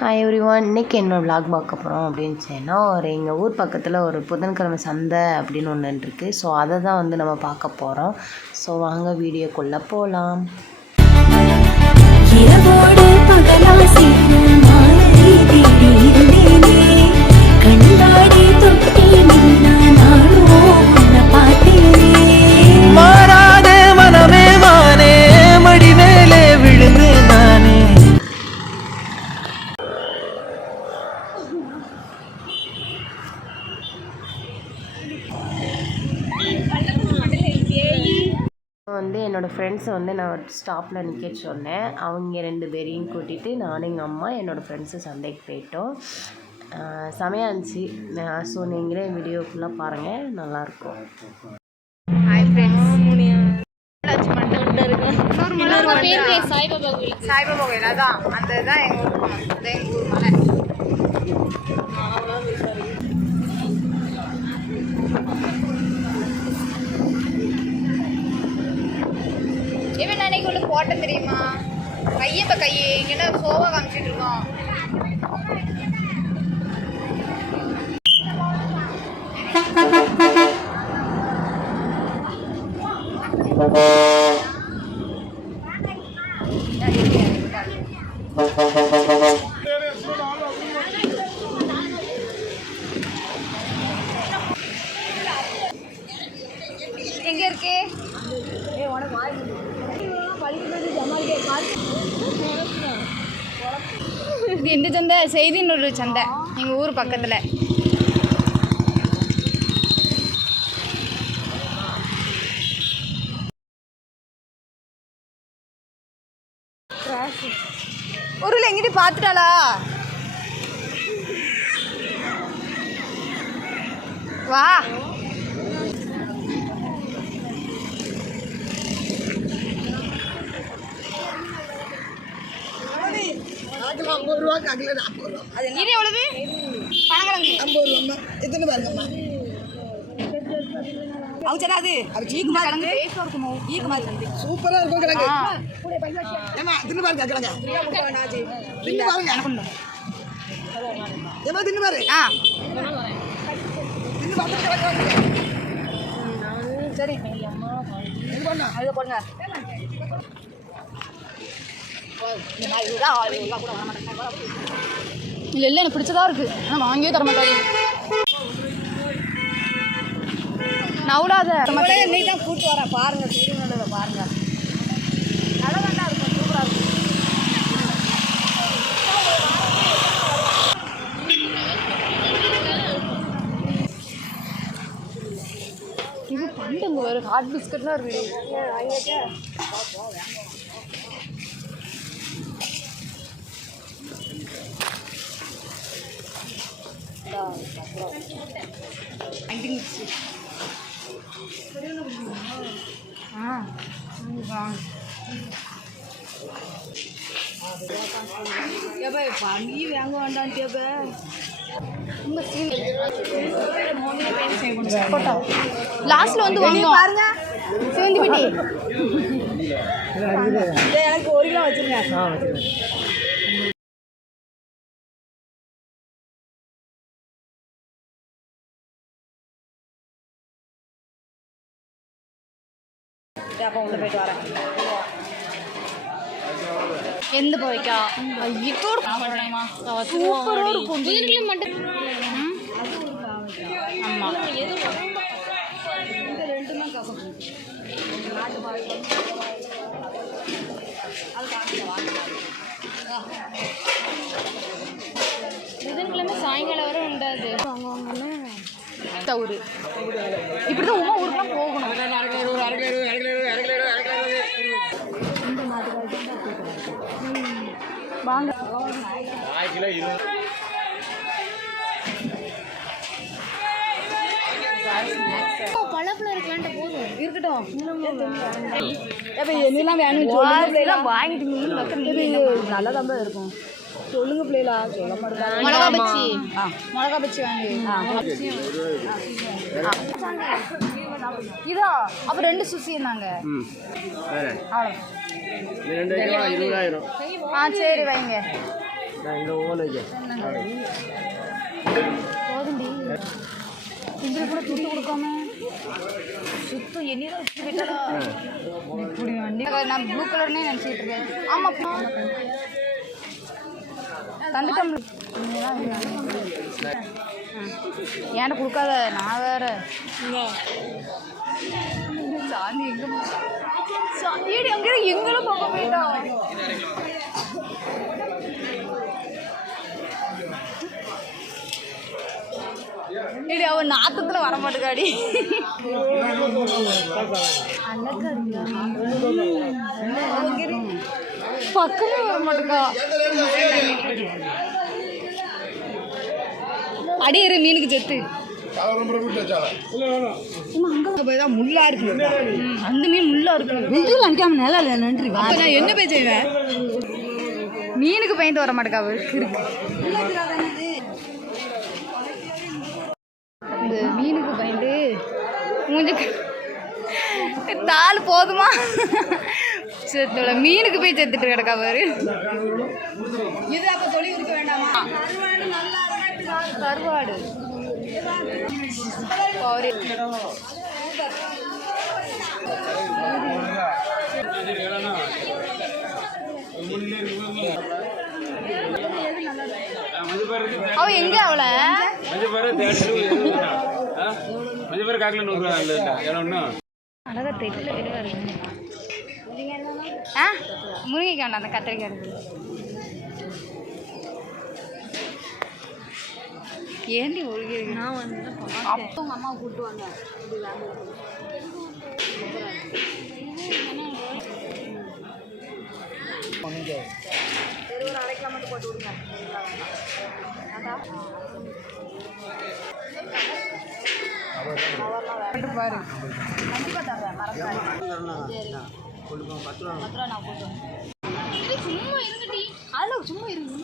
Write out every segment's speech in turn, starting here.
Hi everyone, இன்றைக்கி என்னோடய vlog பார்க்க போகிறோம் அப்படின்னு சொன்னால் எங்கள் ஊர் பக்கத்தில் ஒரு புதன்கிழமை சந்தை அப்படின்னு ஒன்று இருக்குது. ஸோ அதை தான் வந்து நம்ம பார்க்க போகிறோம். ஸோ வாங்க வீடியோக்குள்ளே போகலாம். வந்து என்னோடய ஃப்ரெண்ட்ஸை வந்து நான் ஸ்டாப்பில் நிற்க சொன்னேன். அவங்க 2 பேரையும் கூட்டிகிட்டு நானும் எங்கள் அம்மா என்னோடய ஃப்ரெண்ட்ஸு சந்தைக்கு போயிட்டோம். செமையாக இருந்துச்சு. ஸோ நீங்களே வீடியோ ஃபுல்லாக பாருங்கள், நல்லாயிருக்கும். சாய்பாபா கோயில் அதான் அந்த தான் எங்கள் ஊர் மலை. இவன் அன்னைக்கு உள்ள போட்டம் தெரியுமா? கையை இங்கிட்ட சோவா காமிச்சிட்டு இருக்கோம். எங்க இருக்கு? இது எந்த சந்தை? செய்தின்னு சந்தை எங்கள் ஊர் பக்கத்தில். ஊரில் எங்கிட்ட பார்த்துட்டாளா? வா இது எவ்வளவு? பணங்கிழங்கு 50 ரூபா. எத்தனை பாருங்கம்மா? அவுச்சடாது ஈக்கு மாதிரி கிழங்கு டேஸ்டா இருக்குமோ? ஈக்கு மாதிரி சூப்பரா இருக்கும் கிழங்கு. ஏமா தின்னு பாருங்க கிழங்கு. தின்னு பாருங்க. ஏமா தின்னு பாரு. தின்னு பாருங்க கிழங்கு. சரி அம்மா எங்க போறீங்க? அங்க போறீங்க. இல்லை எனக்கு பிடிச்சதா இருக்கு, ஆனால் வாங்கியே தர மாட்டாரு. நவுடாத நீ தான் கூட்டு வர பாருங்க. தெரியும் பாருங்க, நல்லா தாண்டா இருக்கும், சூப்பராக இருக்கும். இது பண்டுங்க ஒரு ஹாட் பிஸ்கட்லாம் இருக்கு. லாஸ்ட்ல வந்து பாருங்க சிவந்தி பெட்டி. எனக்கு 1 கிலோ வச்சிருங்க. அப்போ உள்ள போயிட்டு வரேன். எந்த போய்க்கா இதோட சூப்பராக இருக்கும். மட்டும் ஆமாம், இந்த 2மே கசம். புதன்கிழமை சாயங்காலம் வரை உண்டாது. வாங்குவாங்கன்னு தவுறு இப்படிதான் உமா ஊருக்குலாம் போகணும். வாங்க பழப்பழம் இருக்கலான்ட்டு போதும் இருக்கட்டும். என்னெல்லாம் வேணும் வாங்கிட்டு நல்லா தான் இருக்கும். சொல்லுங்க பிள்ளைகளா, சொல்ல மாட்டேன். மிளகா பச்சி வாங்கி இதோ அப்போ 2 சுசி இருந்தாங்க. அவ்வளோ சரி வைங்க. போதுண்டி இங்கே கூட துட்டு கொடுக்காம சுத்தம் என்னதான் விட்டா இப்படி வண்டி நான் ப்ளூ கலர்னே நினச்சிட்டு இருக்கேன். ஆமாம் தந்துட்டோம். ஏன்ட்ட கொடுக்காத நான் வேற சாந்தி எங்கே சாந்தியடி அங்கே எங்களும் போக போயிட்டோம். இடி அவன் நாத்தத்தில் வர மாட்டேக்காடி பக்கமே வர மாட்டேக்கா. அடியிற மீனுக்கு செத்து முள்ளா இருக்கு. அந்த மீன் முள்ளா இருக்கு. நினைக்காம நல்லா இல்லை நன்றி. நான் என்ன போய் செய்வேன்? மீனுக்கு பயந்து வர மாட்டேக்கா இருக்கு. இந்த மீனுக்கு பயந்து மூஞ்சுக்கு தாள் போதுமா செத்துல மீனுக்கு போய் செத்துட்டு கிடக்கா பாரு. இது அப்ப தொழில் இருக்க வேண்டாமா? கருவாடு அவ எங்க அவள அழகா தெரியல. முருங்கைக்காய் வேண்டாம், அந்த கத்திரிக்காய் இருக்கு. ஏண்டி முருகை நான் வந்து அப்போ உங்கள் அம்மாவை கூப்பிட்டுவாங்க. ஒரு 1/2 கிலோ மட்டும் போட்டு விடுங்க. பாரு கண்டிப்பாக தர்றேன். மறக்காது. 10 ரூபா நான் போட்டு சும்மா இருந்துட்டி. அதில் சும்மா இருக்கு.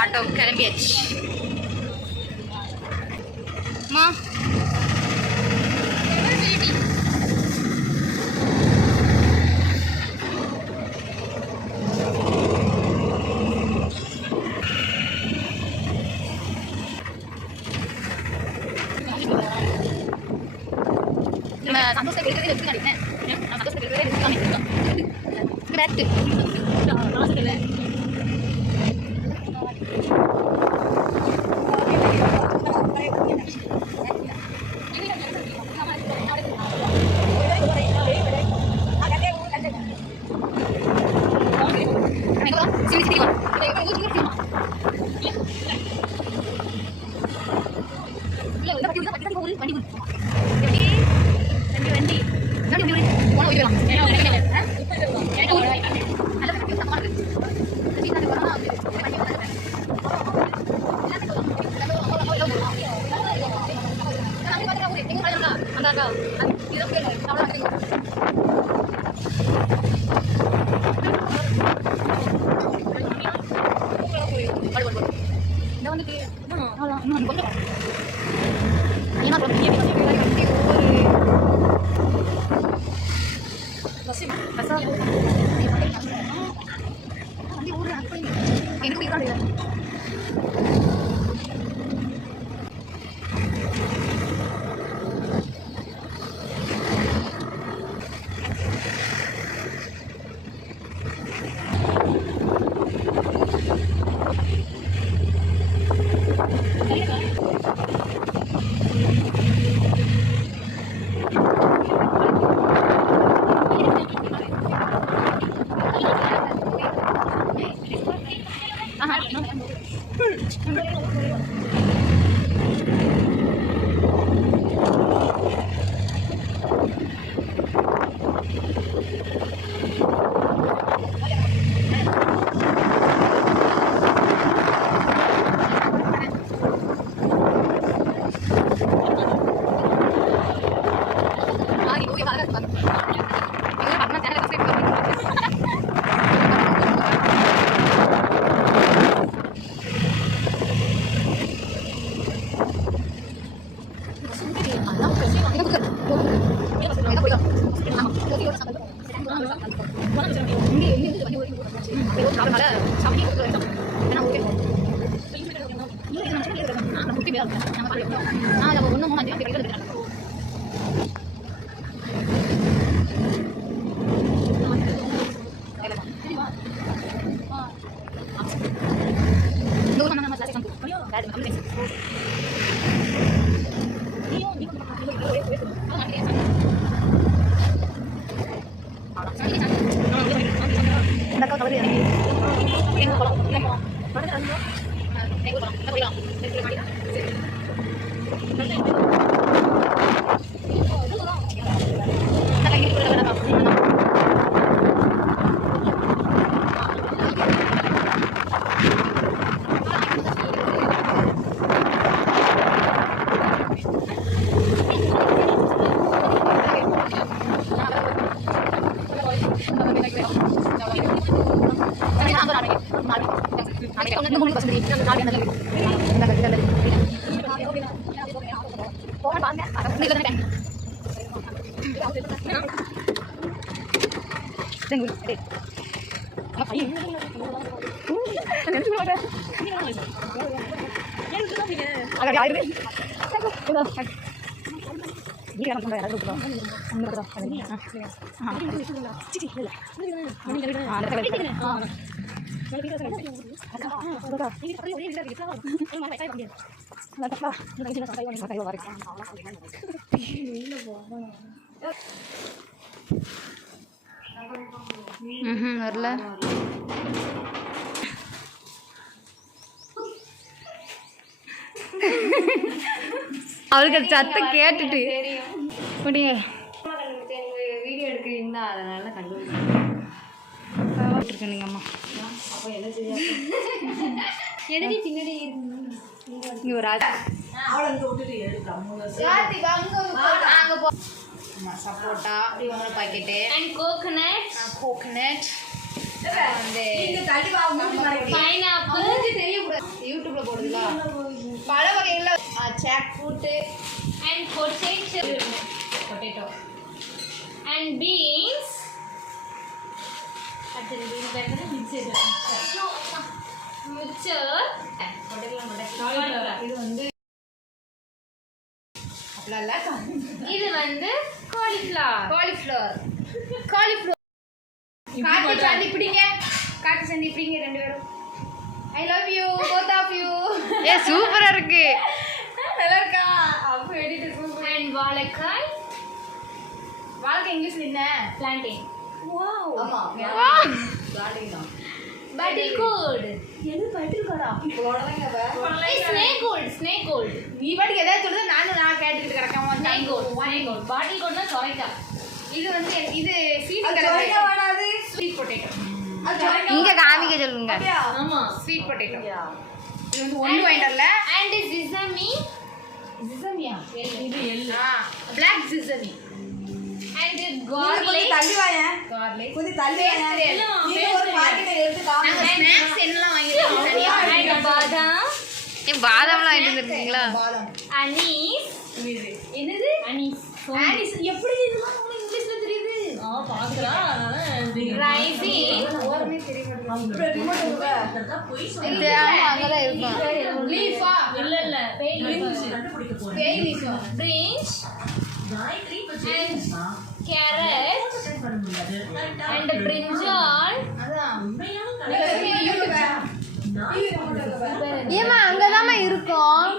ஆட்டோ கிளம்பியாச்சு. மா சந்தோஷத்தை எடுக்கிறதே எடுத்து காட்டினேன். நான் சந்தோஷத்தை எடுக்கிறதே எடுத்து காமிக்கிறேன். கரெக்டு வரல. அவருக்கு சத்தம் கேட்டுட்டு முடிய வீடியோ எடுக்கிறீங்களா, அதனால கண்டுபிடிச்சிருக்கேன் நீங்கள் அம்மா. எதுக்கு பின்னாடி இங்கே ஒரு சப்போட்டா ஒரு பாக்கெட்டு அண்ட் கோகனட் வந்து பைனாப்பிள் தெரியக்கூடாது, யூடியூப்ல போடுதுல பல வகைகளில் jackfruit and potato and beans. அடுத்தது மிக்சர் இது வந்து இது வந்து காலிஃப்ளவர் காட்டு பிடிங்க ரெண்டு பேரும். I love you both of you. ஏ சூப்பரா இருக்கு, நல்லா இருக்கா? அப்ப எடிட் சூப்பர். அண்ட் வாழைக்காய் இங்கிலீஷ்ல என்ன? பிளான்டேன். வாவ் ஆமா பிளான்டேன் தான். பட்டில்கோட் எது பட்டில்கோடா போடுறங்க ஸ்னேக் கோல்ட் நீ பாட்டுக்கு ஏதாவது சொல்றது நான் கேட்டுக்கிட்டு கிடக்காம. Snake gold பட்டில்கோட்னா சொரைக்கா. இது வந்து இது சீட் சொரைக்கா வாடாது. ஸ்வீட் பொட்டேட்டோ இங்க காமிக்க சொல்லுங்க. ஆமா ஸ்வீட் பொட்டேட்டோ இது வந்து ஒன்னு வைண்டர்ல. அண்ட் சிசமியா இது எல்லு black sesame and garlic. தள்ளி வாயே garlic கொஞ்சம் தள்ளி வாயே. நீ ஒரு பாக்கெட் எடுத்து காமி. ஸ்நாக்ஸ் என்னலாம் வாங்கிருக்கீங்க தனியா? and பாதாம். பாதாம்லாம் வாங்கிட்டு வந்திருக்கீங்களா? பாதாம் அனீஸ். என்னது அனீஸ் எப்படி இதெல்லாம் உங்களுக்கு இங்கிலீஷ்ல தெரியுது? பாக்குறா ரைசின் ஓரமே தெரிய மாட்டேங்குது. ரிமோட் உங்க போய் சொல்லுங்க. அங்கதான் இருக்கும். லீஃபா இல்ல கண்டுபிடிக்க போறேன். லீஃபா பிரிஞ்ச் காயத்ரி பச்சேஸ்மா கேரட் and brinjal. அதான் ஏமா அங்கதாமா இருக்கும்.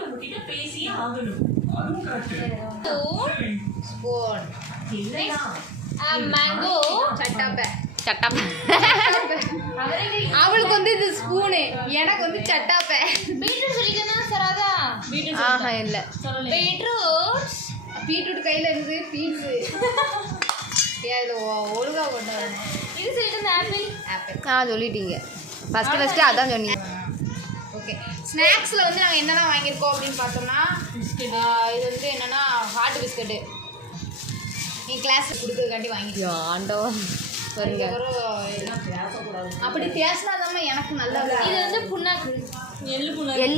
பேசியே ஆகணும். அதுவும் கரெக்ட். Spoon mango சட்டாப்பை. அவளுக்கு வந்து இது ஸ்பூனு, எனக்கு வந்து சட்டாப்பை. பீட்ரூட் சொல்லிக்கணும் சராதா? ஆஹா இல்ல பீட்ரூட் கையில இருந்து பீஸு ஒழுங்கா கொண்டாடு. இது சொல்லிட்டு ஆப்பிள் சொல்லிட்டீங்க ஃபர்ஸ்ட் அதான் சொன்னீங்க. ஓகே ஸ்நாக்ஸில் வந்து நாங்கள் என்னெல்லாம் வாங்கியிருக்கோம் அப்படின்னு பார்த்தோம்னா இது வந்து என்னென்னா ஹாட் பிஸ்கட்டு என் கிளாஸில் கொடுக்கறதுக்காண்டி வாங்கிட்டோம். ஆண்டோ சரிங்க அப்படி பேசினாதான் எனக்கு நல்லா. இது வந்து புண்ணாக்கு எள்ளு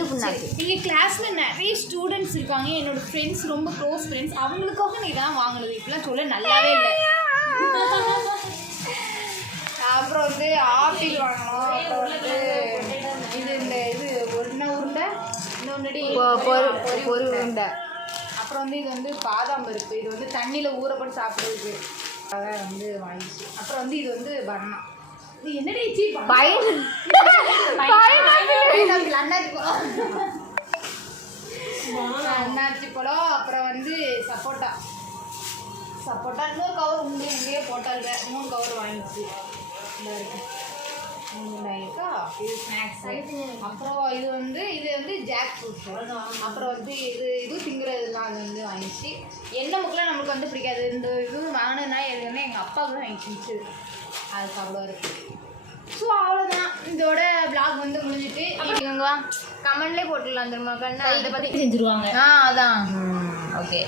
புண்ணாக்கு. எங்கள் கிளாஸில் நிறைய ஸ்டூடெண்ட்ஸ் இருக்காங்க, என்னோட ஃப்ரெண்ட்ஸ் ரொம்ப க்ளோஸ் ஃப்ரெண்ட்ஸ். அவங்களுக்காக நீ தான் வாங்கினது இப்படிலாம் சொல்ல நல்லாவே இல்லை. அப்புறம் வந்து ஆப்பிள் வாங்கினோம். அப்புறம் வந்து இது இந்த இது ஒன்று உருண்டை இன்னொன்று முன்னாடி பொரி உருண்டை. அப்புறம் வந்து இது வந்து பாதாம் பருப்பு. இது வந்து தண்ணியில் ஊற போட்டு சாப்பிட்றதுக்கு அதான் வந்து வாங்கிச்சு. அப்புறம் வந்து இது வந்து பன்னா. இது என்னடி அண்ணாச்சி பழம். அப்புறம் வந்து சப்போட்டா. இன்னொரு கவர் இங்கேயே போட்டால் 3 கவர் வாங்கிச்சு. இந்த இருக்கு 3 இருக்கா. இது ஸ்நாக்ஸ். அப்புறம் இது வந்து ஜாக் ஃப்ரூட். அப்புறம் வந்து இது திங்கிறதுலாம் அது வந்து வாங்கிச்சு. எண்ணெய் முக்கில் நம்மளுக்கு வந்து பிடிக்காது. இந்த இது வாங்கினதுனா வந்து எங்கள் அப்பாவுக்கு தான் வாங்கிச்சு. அதுக்கு அவ்வளோ இருக்குது. ஸோ அவ்வளோதான். இதோட vlog வந்து முடிஞ்சிட்டு இவங்க கமெண்ட்லேயே போட்டுடலாம் தெரியுமா கண்ணா இதை பற்றி செஞ்சுருவாங்க. அதான் ஓகே.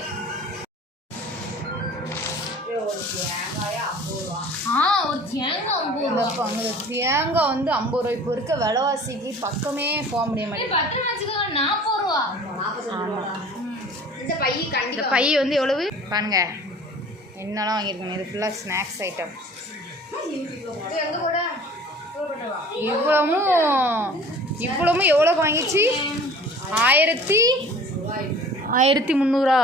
ஒரு தேங்காய் 50 ரூபா தேங்காய் வந்து 50 ரூபாய். இப்போ இருக்க விலைவாசிக்கு பக்கமே போக முடிய மாட்டேங்குது. 40 ரூபா. இந்த பை வந்து எவ்வளவு பாருங்க. என்னெல்லாம் வாங்கியிருக்கணும். இது ஃபுல்லாக ஸ்நாக்ஸ் ஐட்டம். இவ்வளவும் எவ்வளோ வாங்கிச்சு? 1300.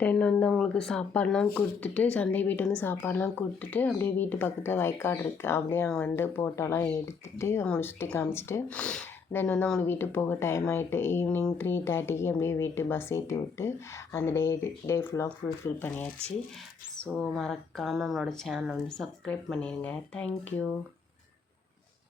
தென் வந்து அவங்களுக்கு சாப்பாடுலாம் கொடுத்துட்டு சண்டே போய்ட்டு வந்து சாப்பாடுலாம் கொடுத்துட்டு அப்படியே வீட்டு பக்கத்தில் வயக்காடு இருக்குது. அப்படியே அவங்க வந்து ஃபோட்டோலாம் எடுத்துகிட்டு அவங்கள சுற்றி காமிச்சிட்டு தென் வந்து அவங்களுக்கு வீட்டுக்கு போக டைம் ஆகிட்டு ஈவினிங் 3:30க்கு அப்படியே வீட்டு பஸ் ஏற்றி விட்டு அந்த டே ஃபுல்லாக ஃபுல்ஃபில் பண்ணியாச்சு. ஸோ மறக்காமல் நம்மளோட சேனலை வந்து சப்ஸ்கிரைப் பண்ணிடுங்க. தேங்க்யூ.